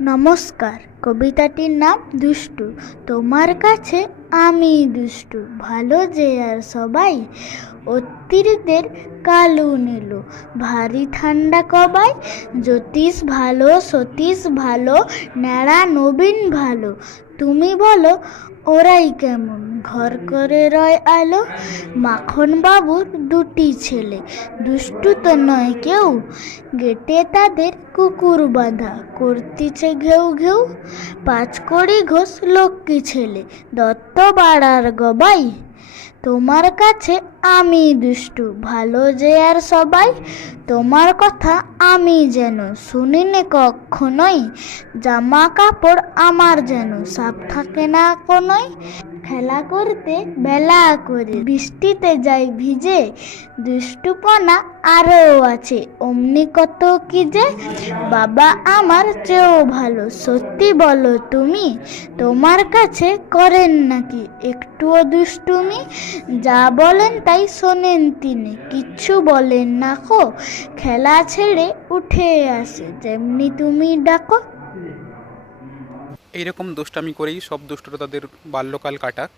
নমস্কার, কবিতাটির নাম দুষ্টু। তোমার কাছে আমি দুষ্টু, ভালো যে আর সবাই। অতিরিদের কালু নিল, ভারী ঠান্ডা কবাই। জ্যোতিষ ভালো, সতীশ ভালো, ন্যাড়া, নবীন ভালো। তুমি বলো, ওরাই কেমন? ঘর করে রয় আলো। মাখন বাবুর দুটি ছেলে, দুষ্টু তো নয় কেউ। গেটে তাদের কুকুর বাঁধা, করতিছে ঘেউ ঘেউ। পাঁচ কড়ি ঘোষ লক্ষ্মী ছেলে, দত্ত বাড়ার গবাই। তোমার কাছে আমি দুষ্টু, ভালো যে আর সবাই, তোমার কথা আমি যেন শুনিনি কখনোই, জামা কাপড় আমার যেন সাপ থাকে না কোনোই। খেলা করতে, বেলা করে, বৃষ্টিতে যাই ভিজে, দুষ্টুপনা আরও আছে। অমনি কত কি যে? বাবা আমার চেয়েও ভালো। সত্যি বলো তুমি, তোমার কাছে করেন নাকি? একটুও দুষ্টুমি? যা বলেন তাই শোনেন তিনি। কিচ্ছু বলেন না কো। খেলা ছেড়ে উঠে আসে, যেমনি তুমি ডাকো। এইরকম দুষ্টামি করেই সব দুষ্টরা তাদের বাল্যকাল কাটাক।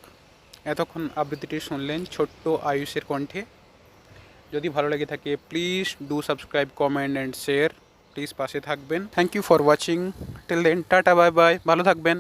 এতক্ষণ আবৃত্তিটি শুনলেন ছোট্ট আয়ুষের কণ্ঠে। যদি ভালো লেগে থাকে please do subscribe comment and share please পাশে থাকবেন thank you for watching till then tata bye bye ভালো থাকবেন